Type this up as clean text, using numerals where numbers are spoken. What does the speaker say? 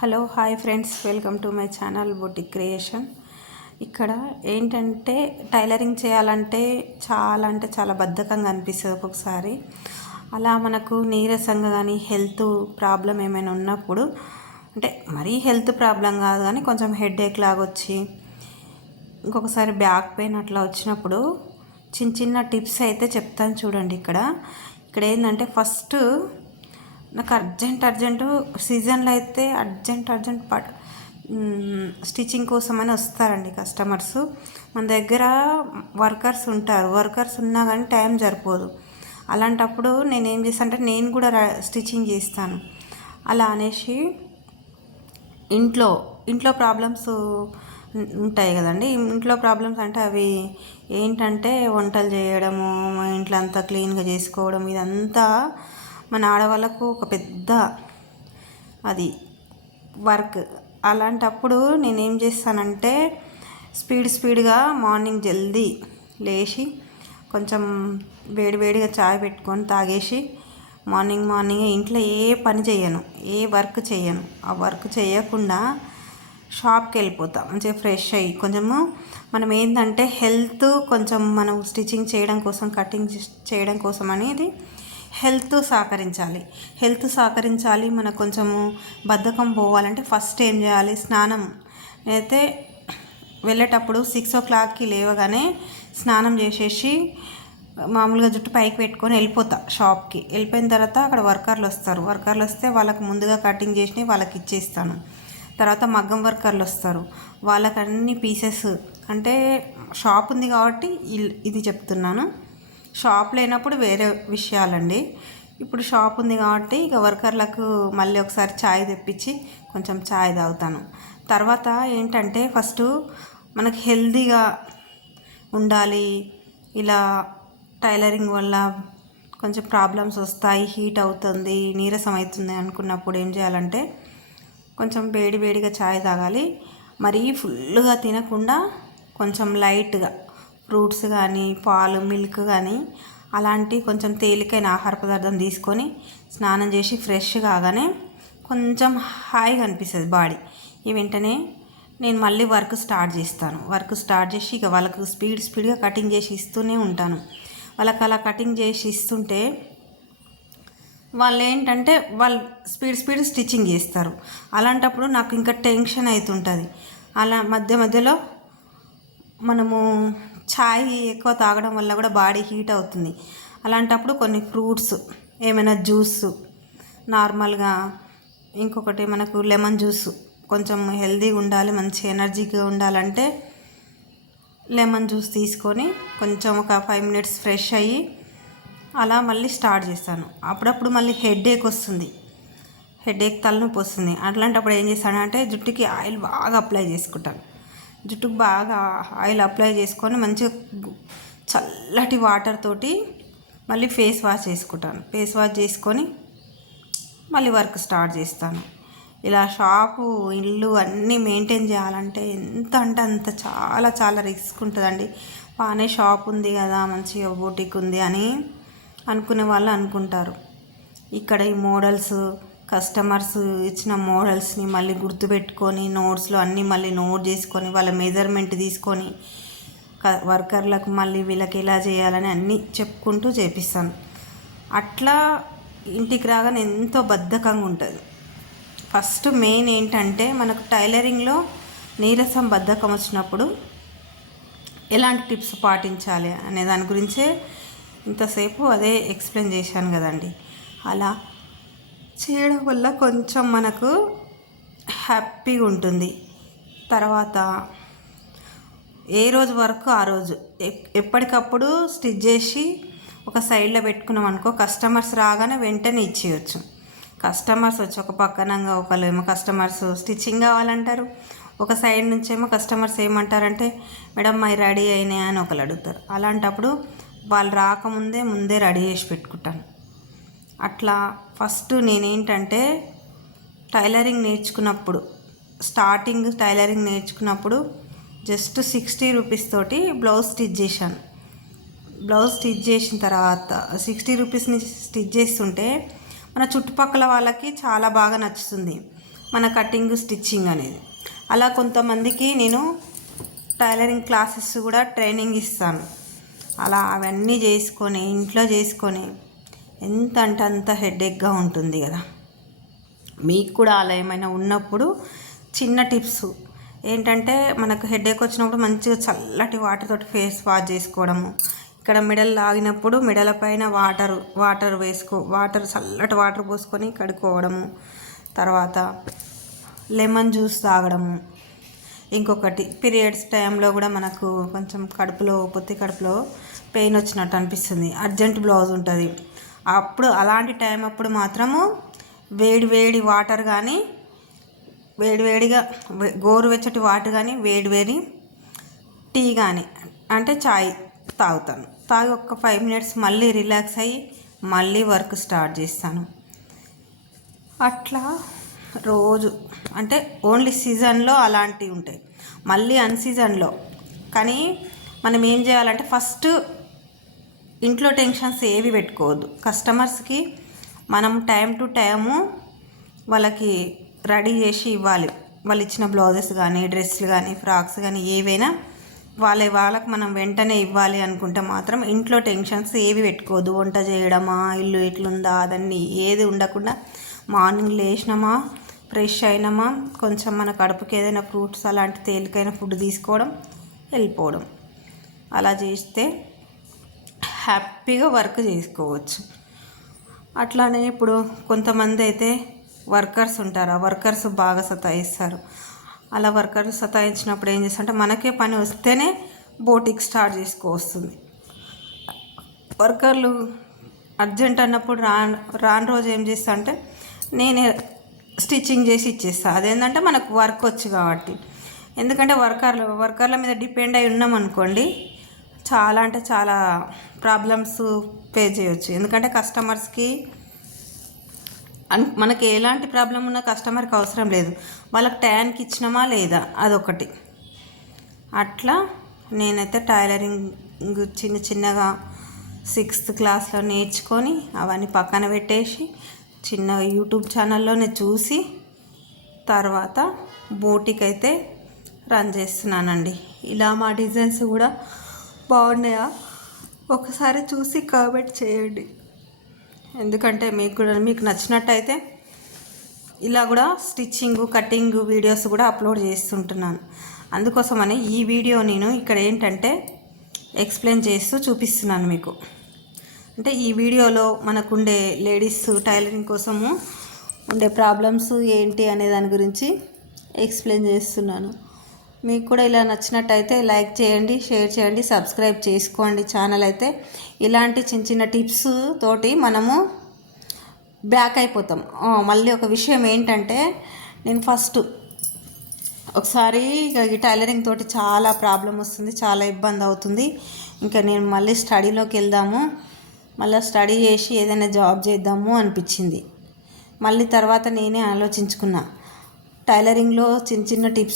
Hello hi friends, welcome to my channel boutique creation. ఇక్కడ ఏంటంటే tailoring చేయాలంటే చాలా బద్ధకంగా అనిపిస్తుంది ఒక్కొక్కసారి. అలా మనకు నీరసంగా కానీ హెల్త్ ప్రాబ్లం ఏమైనా ఉన్నప్పుడు, అంటే మరీ హెల్త్ ప్రాబ్లం కాదు కానీ కొంచెం హెడేక్ లాగా వచ్చి ఇంకొకసారి బ్యాక్ పెయిన్ అట్లా వచ్చినప్పుడు చిన్న టిప్స్ అయితే చెప్తాను చూడండి. ఇక్కడ ఏంటంటే ఫస్ట్ నాకు అర్జెంటు సీజన్లో అయితే అర్జెంట్ స్టిచ్చింగ్ కోసమని వస్తారండి కస్టమర్స్. మన దగ్గర వర్కర్స్ ఉన్నా కానీ టైం సరిపోదు. అలాంటప్పుడు నేను ఏం చేస్తాను అంటే నేను కూడా స్టిచ్చింగ్ చేస్తాను. అలా అనేసి ఇంట్లో ప్రాబ్లమ్స్ ఉంటాయి కదండి. ఇంట్లో ప్రాబ్లమ్స్ అంటే అవి ఏంటంటే వంటలు చేయడము, ఇంట్లో అంతా క్లీన్గా చేసుకోవడం, ఇదంతా మన ఆడవాళ్ళకు ఒక పెద్ద అది వర్క్. అలాంటప్పుడు నేనేం చేస్తానంటే స్పీడ్గా మార్నింగ్ జల్దీ లేచి కొంచెం వేడిగా చాయ్ పెట్టుకొని తాగేసి మార్నింగ్ ఇంట్లో ఏ పని చేయను, ఏ వర్క్ చేయను. ఆ వర్క్ చేయకుండా షాప్కి వెళ్ళిపోతా మంచిగా ఫ్రెష్ అయ్యి. కొంచెము మనం ఏంటంటే హెల్త్ కొంచెం మనం స్టిచ్చింగ్ చేయడం కోసం, కటింగ్ చేయడం కోసం అనేది హెల్త్ సహకరించాలి. మనకు కొంచెము బద్ధకం పోవాలంటే ఫస్ట్ ఏం చేయాలి, స్నానం. అయితే వెళ్ళేటప్పుడు 6 o'clockకి లేవగానే స్నానం చేసేసి మామూలుగా జుట్టు పైకి పెట్టుకొని వెళ్ళిపోతా షాప్కి. వెళ్ళిపోయిన తర్వాత అక్కడ వర్కర్లు వస్తే వాళ్ళకి ముందుగా కటింగ్ చేసి వాళ్ళకి ఇచ్చేస్తాను. తర్వాత మగ్గం వర్కర్లు వస్తారు, వాళ్ళకి అన్ని పీసెస్, అంటే షాప్ ఉంది కాబట్టి ఇది చెప్తున్నాను. షాప్ లేనప్పుడు వేరే విషయాలండి. ఇప్పుడు షాప్ ఉంది కాబట్టి ఇక వర్కర్లకు మళ్ళీ ఒకసారి ఛాయ్ తెప్పించి కొంచెం ఛాయ్ తాగుతాను. తర్వాత ఏంటంటే ఫస్ట్ మనకు హెల్తీగా ఉండాలి. ఇలా టైలరింగ్ వల్ల కొంచెం ప్రాబ్లమ్స్ వస్తాయి, హీట్ అవుతుంది, నీరసం అవుతుంది అనుకున్నప్పుడు ఏం చేయాలంటే కొంచెం వేడిగా ఛాయ్ తాగాలి. మరీ ఫుల్గా తినకుండా కొంచెం లైట్గా ఫ్రూట్స్ కానీ, పాలు, మిల్క్ కానీ అలాంటి కొంచెం తేలికైన ఆహార పదార్థం తీసుకొని స్నానం చేసి ఫ్రెష్ కాగానే కొంచెం హాయిగా అనిపిస్తుంది బాడీ. ఈ వెంటనే నేను మళ్ళీ వర్క్ స్టార్ట్ చేసి ఇక వాళ్ళకు స్పీడ్గా కటింగ్ చేసి ఇస్తూనే ఉంటాను. వాళ్ళకి అలా కటింగ్ చేసి ఇస్తుంటే వాళ్ళు ఏంటంటే వాళ్ళు స్పీడ్ స్టిచ్చింగ్ చేస్తారు. అలాంటప్పుడు నాకు ఇంకా టెన్షన్ అవుతుంటుంది. అలా మధ్యలో మనము ఛాయ్ ఎక్కువ తాగడం వల్ల కూడా బాడీ హీట్ అవుతుంది. అలాంటప్పుడు కొన్ని ఫ్రూట్స్, ఏమైనా జ్యూస్, నార్మల్గా ఇంకొకటి మనకు లెమన్ జ్యూస్, కొంచెం హెల్తీగా ఉండాలి, మంచి ఎనర్జీగా ఉండాలంటే లెమన్ జ్యూస్ తీసుకొని కొంచెం ఒక 5 minutes ఫ్రెష్ అయ్యి అలా మళ్ళీ స్టార్ట్ చేస్తాను. అప్పుడప్పుడు మళ్ళీ హెడేక్ తలనొప్పి వస్తుంది. అట్లాంటప్పుడు ఏం చేస్తానంటే జుట్టుకి ఆయిల్ బాగా అప్లై చేసుకుంటాను. జుట్టుకు బాగా ఆయిల్ అప్లై చేసుకొని మంచిగా చల్లటి వాటర్ తోటి మళ్ళీ ఫేస్ వాష్ చేసుకొని మళ్ళీ వర్క్ స్టార్ట్ చేస్తాను. ఇలా షాపు, ఇల్లు అన్నీ మెయింటైన్ చేయాలంటే ఎంత అంటే అంత చాలా రిస్క్ ఉంటుందండి. బాగానే షాప్ ఉంది కదా, మంచిగా బొటిక్ ఉంది అని అనుకునే వాళ్ళు అనుకుంటారు. ఇక్కడ ఈ మోడల్స్, కస్టమర్స్ ఇచ్చిన మోడల్స్ని మళ్ళీ గుర్తుపెట్టుకొని నోట్స్లో అన్నీ మళ్ళీ నోట్ చేసుకొని వాళ్ళ మెజర్మెంట్ తీసుకొని వర్కర్లకు మళ్ళీ వీళ్ళకి ఎలా చేయాలని అన్నీ చెప్పుకుంటూ చేపిస్తాను. అట్లా ఇంటికి రాగానే ఎంతో బద్ధకంగా ఉంటుంది. ఫస్ట్ మెయిన్ ఏంటంటే మనకు టైలరింగ్లో నీరసం, బద్ధకం వచ్చినప్పుడు ఎలాంటి టిప్స్ పాటించాలి అనే దాని గురించే ఇంతసేపు అదే ఎక్స్ప్లెయిన్ చేశాను కదండి. అలా చేయడం వల్ల కొంచెం మనకు హ్యాపీగా ఉంటుంది. తర్వాత ఏ రోజు వరకు ఆ రోజు ఎప్పటికప్పుడు స్టిచ్ చేసి ఒక సైడ్లో పెట్టుకున్నాం అనుకో, కస్టమర్స్ రాగానే వెంటనే ఇచ్చేయచ్చు. కస్టమర్స్ వచ్చి ఒక పక్కనంగా ఒకళ్ళు ఏమో కస్టమర్స్ స్టిచ్చింగ్ కావాలంటారు, ఒక సైడ్ నుంచేమో కస్టమర్స్ ఏమంటారంటే మేడం అవి రెడీ అయినాయి అని ఒకళ్ళు అడుగుతారు. అలాంటప్పుడు వాళ్ళు ముందే రెడీ చేసి పెట్టుకుంటాను. అట్లా ఫస్ట్ నేనేంటంటే టైలరింగ్ నేర్చుకున్నప్పుడు జస్ట్ 60 rupees తోటి బ్లౌజ్ స్టిచ్ చేసిన తర్వాత 60 rupeesని స్టిచ్ చేస్తుంటే మన చుట్టుపక్కల వాళ్ళకి చాలా బాగా నచ్చుతుంది. మన కటింగ్ స్టిచ్చింగ్ అనేది. అలా కొంతమందికి నేను టైలరింగ్ క్లాసెస్ కూడా ట్రైనింగ్ ఇస్తాను. అలా అవన్నీ చేసుకొని ఇంట్లో చేసుకొని ఎంత అంటే అంత హెడేక్గా ఉంటుంది కదా. మీకు కూడా అలా ఏమైనా ఉన్నప్పుడు చిన్న టిప్స్ ఏంటంటే, మనకు హెడేక్ వచ్చినప్పుడు మంచిగా చల్లటి వాటర్ తోటి ఫేస్ వాష్ చేసుకోవడము. ఇక్కడ మెడలు లాగినప్పుడు మెడల పైన వాటర్ చల్లటి వాటర్ పోసుకొని కడుక్కోవడము. తర్వాత లెమన్ జ్యూస్ తాగడము. ఇంకొకటి పీరియడ్స్ టైంలో కూడా మనకు కొంచెం పొత్తి కడుపులో పెయిన్ వచ్చినట్టు అనిపిస్తుంది, అర్జెంట్ బ్లౌజ్ ఉంటుంది, అప్పుడు అలాంటి టైం అప్పుడు మాత్రము వేడి వాటర్ కానీ వేడివేడిగా గోరువెచ్చటి వాటర్ కానీ వేడి టీ కానీ అంటే చాయ్ తాగుతాను. తాగి ఒక 5 minutes మళ్ళీ రిలాక్స్ అయ్యి మళ్ళీ వర్క్ స్టార్ట్ చేస్తాను. అట్లా రోజు అంటే ఓన్లీ సీజన్లో అలాంటివి ఉంటాయి, మళ్ళీ అన్సీజన్లో. కానీ మనం ఏం చేయాలంటే ఫస్ట్ ఇంట్లో టెన్షన్స్ ఏవి పెట్టుకోవద్దు. కస్టమర్స్కి మనం టైం టు టైము వాళ్ళకి రెడీ చేసి ఇవ్వాలి. వాళ్ళు ఇచ్చిన బ్లౌజెస్ కానీ డ్రెస్సులు కానీ ఫ్రాక్స్ కానీ ఏవైనా వాళ్ళకి మనం వెంటనే ఇవ్వాలి అనుకుంటే మాత్రం ఇంట్లో టెన్షన్స్ ఏవి పెట్టుకోవద్దు. వంట చేయడమా, ఇల్లు ఇట్లుందా, అదన్నీ ఏది ఉండకుండా మార్నింగ్ లేచినామా, ఫ్రెష్ అయినామా, కొంచెం మన కడుపుకి ఏదైనా ఫ్రూట్స్ అలాంటి తేలికైన ఫుడ్ తీసుకోవడం, వెళ్ళిపోవడం. అలా చేస్తే హ్యాపీగా వర్క్ చేసుకోవచ్చు. అట్లానే ఇప్పుడు కొంతమంది అయితే వర్కర్స్ ఉంటారు, ఆ వర్కర్స్ బాగా సతాయిస్తారు. అలా వర్కర్స్ సతాయించినప్పుడు ఏం చేస్తారంటే, మనకే పని వస్తేనే బోటిక్ స్టార్ట్ చేసుకోవస్తుంది. వర్కర్లు అర్జెంట్ అన్నప్పుడు రాని రోజు ఏం చేస్తా అంటే నేనే స్టిచ్చింగ్ చేసి ఇచ్చేస్తా. అదేంటంటే మనకు వర్క్ వచ్చు కాబట్టి. ఎందుకంటే వర్కర్ల మీద డిపెండ్ అయి ఉన్నాం అనుకోండి, చాలా అంటే చాలా ప్రాబ్లమ్స్ ఫేస్ చేయవచ్చు. ఎందుకంటే కస్టమర్స్కి మనకి ఎలాంటి ప్రాబ్లం ఉన్నా కస్టమర్కి అవసరం లేదు, వాళ్ళకి టైంకి ఇచ్చినామా లేదా అదొకటి. అట్లా నేనైతే టైలరింగ్ చిన్నగా 6th క్లాస్లో నేర్చుకొని అవన్నీ పక్కన పెట్టేసి చిన్న యూట్యూబ్ ఛానల్లోనే చూసి తర్వాత బోటిక్ అయితే రన్ చేస్తున్నానండి. ఇలా మా డిజైన్స్ కూడా బాగున్నాయా ఒకసారి చూసి కామెంట్ చేయండి. ఎందుకంటే మీకు నచ్చినట్టయితే ఇలా కూడా స్టిచ్చింగ్ కటింగ్ వీడియోస్ కూడా అప్లోడ్ చేస్తుంటున్నాను. అందుకోసమని ఈ వీడియో నేను ఇక్కడ ఏంటంటే ఎక్స్ప్లెయిన్ చేస్తూ చూపిస్తున్నాను మీకు. అంటే ఈ వీడియోలో మనకుండే లేడీస్ టైలరింగ్ కోసము ఉండే ప్రాబ్లమ్స్ ఏంటి అనే దాని గురించి ఎక్స్ప్లెయిన్ చేస్తున్నాను. మీకు కూడా ఇలా నచ్చినట్టయితే లైక్ చేయండి, షేర్ చేయండి, సబ్స్క్రైబ్ చేసుకోండి ఛానల్. అయితే ఇలాంటి చిన్న టిప్స్ తోటి మనము బ్యాక్ అయిపోతాం. మళ్ళీ ఒక విషయం ఏంటంటే, నేను ఫస్ట్ ఒకసారి ఈ టైలరింగ్ తోటి చాలా ప్రాబ్లం వస్తుంది, చాలా ఇబ్బంది అవుతుంది. ఇంకా నేను మళ్ళీ స్టడీలోకి వెళ్దాము, మళ్ళీ స్టడీ చేసి ఏదైనా జాబ్ చేద్దాము అనిపించింది. మళ్ళీ తర్వాత నేనే ఆలోచించుకున్నా, టైలరింగ్లో చిన్న టిప్స్